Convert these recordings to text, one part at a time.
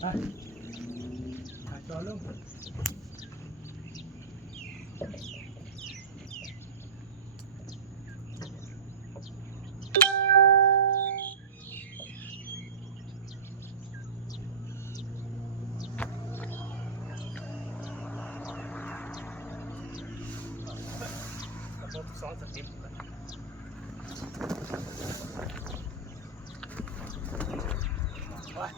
ไปถ่ายจอลง ระบบสองสเต็ปเลยว้าย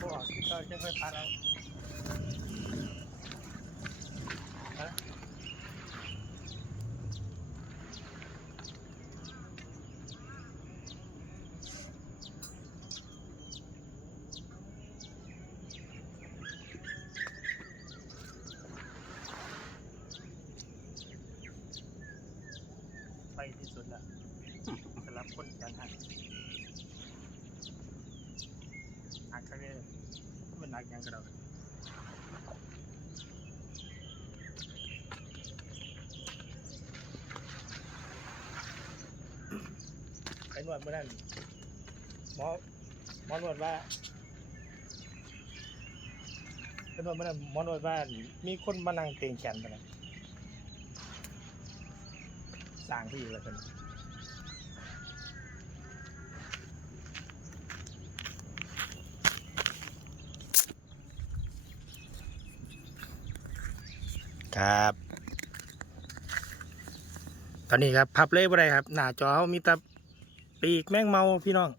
พว กเราจะค่อยพาเราไปที่สุดล้วสำหรับคนจันทร์หักหักครั้ง นักยังกระเราไอ้นวดเมื่อนั้นหมอหมอนวดว่าไอ้นวดเมื่อนั้นหมอนวดว่ามีคนมานั่งเตียงแขนไปนะสร้างที่อยู่แล้วกัน ครับ ตอนนี้ครับพับเลยบ่ได้ครับ หน้าจอเขามีแต่ปีกแมงเมาพี่น้อง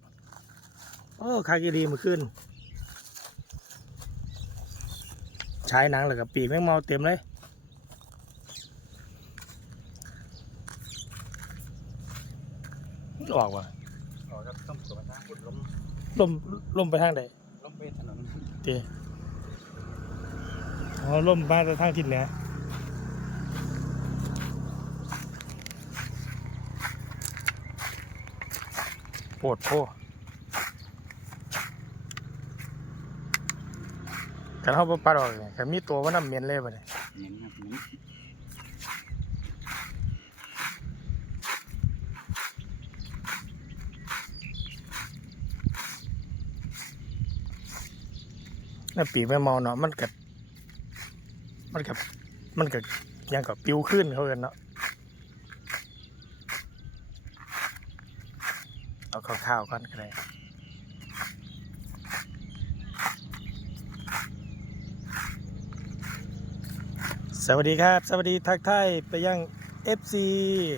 โอ้คากิดีมาขึ้น ใช้หนังเลยกับปีกแมงเมาเต็มเลยออกว่ะอ๋อครับต้องตัวนะคุณล้มลมลมไปทางใดล้มไปถนนเตะอ๋อลมมาจากทางทิศเหนือ ดโพกันเขาบ่ปัดออกเลยกันมีตัวว่าน้ำเหม็นเลยบ่เนี่ยเหม็นครับเหม็นน่าปีกไม่เมาเนาะมันกัมันกับมันกับยังกับปิวขึ้นเขากันเนาะ เอาข้าวๆกันก็ได้สวัสดีครับ สวัสดีทักทายไปยัง FC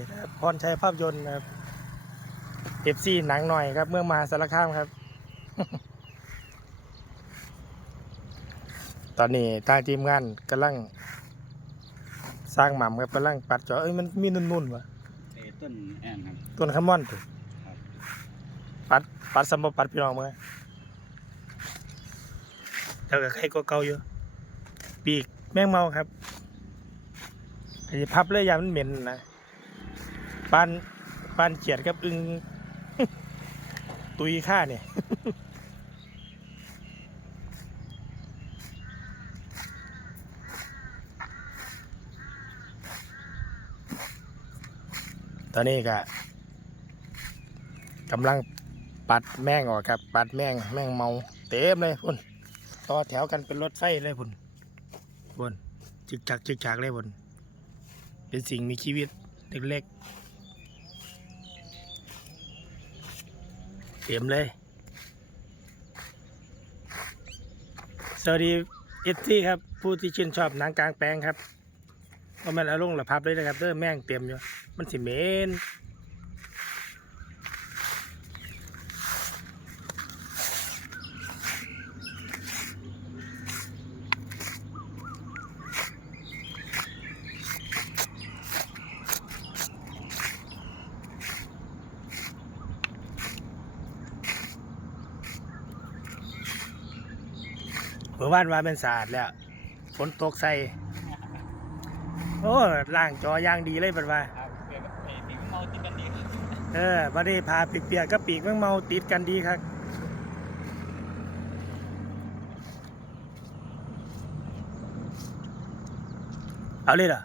นะครับพรชัยภาพยนตร์นะครับ FC หนังหน่อยครับ เมืองมหาสารคามครับ ตอนนี้ทางทีมงานกำลัง สร้างหม่ำครับกำลังปัดจอเอ้ยมันมีนุ่นๆวะเอต้นแอนครับ ต้นขมอนถูกครับ ปัดปัดสมบปัดพี่น้องมั้ยแล้วก็ใครก็เก่าอยู่ปีกแมงเมาครับไอ้พับเลยยามมันเหม็นนะปานปานเขียดกับอึงตุยค่าเนี่ยตอนนี้ก็กำลัง ปัดแม่งออกครับ ปัดแม่งแม่งเมาเต็มเลยพุ่นต่อแถวกันเป็นรถไฟเลยพุ่นพุ่นจึกจักจึกจักเลยพุ่นเป็นสิ่งมีชีวิตเล็กๆเต็มเลยสวัสดีเอฟซีครับ ผู้ที่ชื่นชอบหนังกลางแปลงครับว่ามันอารมณ์ระพับเลยนะครับเด้อแม่งเต็มอยู่มันสิเมน เมื่อวานว่าเป็นสะอาดแล้ว ฝนตกใส่โอ้ล่างจอย่างดีเลยบัดว่าครับเกี่ยวกับไอ้ปีกเมาติดกันดีครับเออบัดนี้พาเปียกๆกับปีกแมงเมาติดกันดีครับเอาเลยเหรอ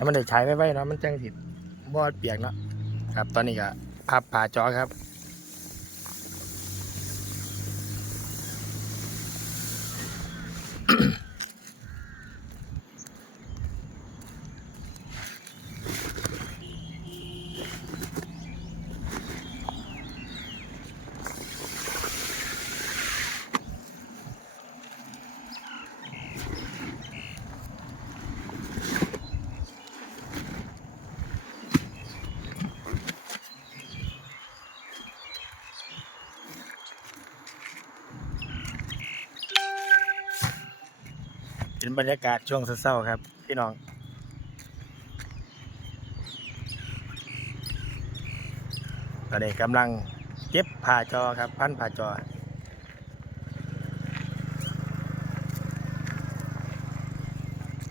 แล้วมันได้ใช้ไว้ไว้เนาะมันจังสิบอดเปียกเนาะครับ ตอนนี้ก็พับผ่าจอครับ เป็นบรรยากาศช่วงเศร้าๆครับ พี่น้อง ตอนนี้กำลังเก็บผ่าจอครับ พันผ่าจอ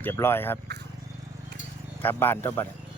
เรียบร้อยครับ กลับบ้านเจ้าบัดนี้